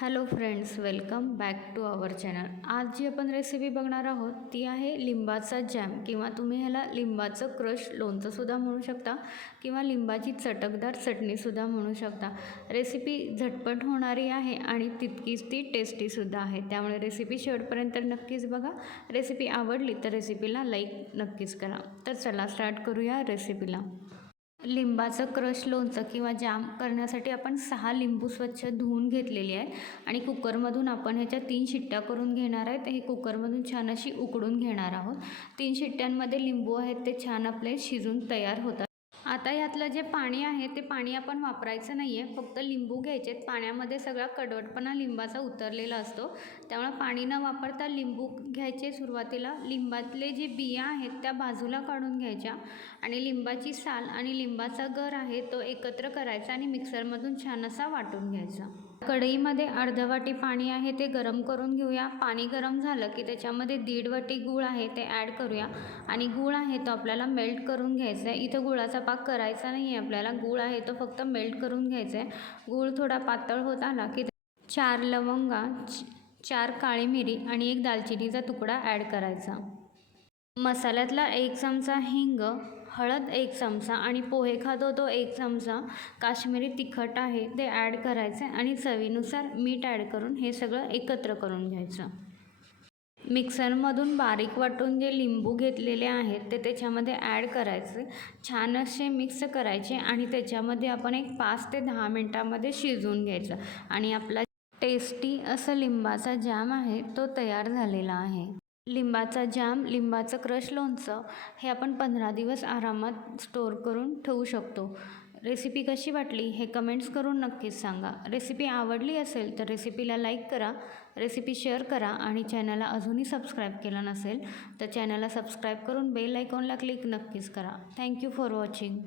Hello friends welcome back to our channel. आज जी आपण रेसिपी बघणार आहोत ती आहे लिंबाचा जॅम किंवा तुम्ही ह्याला लिंबाचं क्रश लोणचंसुद्धा म्हणू शकता किंवा लिंबाची चटकदार चटणीसुद्धा म्हणू शकता. रेसिपी झटपट होणारी आहे आणि तितकीच ती टेस्टीसुद्धा आहे. त्यामुळे रेसिपी शेवटपर्यंत नक्कीच बघा. रेसिपी आवडली तर रेसिपीला लाईक नक्कीच करा. तर चला स्टार्ट करूया रेसिपीला लिंबाचं क्रश लोणचं किंवा जाम करण्यासाठी आपण सहा लिंबू स्वच्छ धुवून घेतलेली आहे आणि कुकरमधून आपण ह्याच्या तीन शिट्ट्या करून घेणार आहेत. हे कुकरमधून छान अशी उकडून घेणार आहोत. तीन शिट्ट्यांमध्ये लिंबू आहेत ते छान आपले शिजून तयार होतात. आता यातलं जे पाणी आहे ते पाणी आपण वापरायचं नाही आहे फक्त लिंबू घ्यायचे पाण्यामध्ये सगळा कडवटपणा लिंबाचा उतरलेला असतो. त्यामुळे पाणी न वापरता लिंबू घ्यायचे सुरुवातीला. लिंबातले जे बिया आहेत त्या बाजूला काढून घ्यायच्या. आणि लिंबाची साल आणि लिंबाचा गर आहे तो एकत्र करायचा आणि मिक्सरमधून छान असा वाटून घ्यायचा. कढईमध्ये अर्ध वाटी पाणी आहे ते गरम करून घेऊया. पाणी गरम झालं की त्याच्यामध्ये दीड वाटी गूळ आहे ते ॲड करूया. आणि गूळ आहे तो आपल्याला मेल्ट करून घ्यायचा आहे. इथं गुळाचा पाक करायचा नाही आहे आपल्याला गूळ आहे तो फक्त मेल्ट करून घ्यायचा आहे गूळ थोडा पातळ होत आला की चार लवंगा चार काळी मिरी आणि एक दालचिनीचा तुकडा ॲड करायचा. मसाल्यातला एक चमचा हिंग हळद एक चमचा आणि पोहे खातो तो एक चमचा. काश्मीरी तिखट आहे ते ॲड करायचं आहे आणि चवीनुसार मीठ ॲड करून हे सगळं एकत्र करून घ्यायचं. मिक्सरमधून बारीक वाटून जे लिंबू घेतलेले आहेत ते त्याच्यामध्ये ॲड करायचे. छान असे मिक्स करायचे आणि त्याच्यामध्ये आपण एक पाच ते दहा मिनटामध्ये शिजवून घ्यायचं. आणि आपला टेस्टी असं लिंबाचा जॅम आहे तो तयार झालेला आहे. लिंबाचा जाम लिंबाचं क्रश लोणचं हे आपण पंधरा दिवस आरामात स्टोअर करून ठेवू शकतो. रेसिपी कशी वाटली हे कमेंट्स करून नक्कीच सांगा. रेसिपी आवडली असेल तर रेसिपीला लाईक करा रेसिपी शेअर करा आणि चॅनलला अजूनही सबस्क्राईब केलं नसेल तर चॅनलला सबस्क्राईब करून बेल आयकॉनला क्लिक नक्कीच करा. Thank you for watching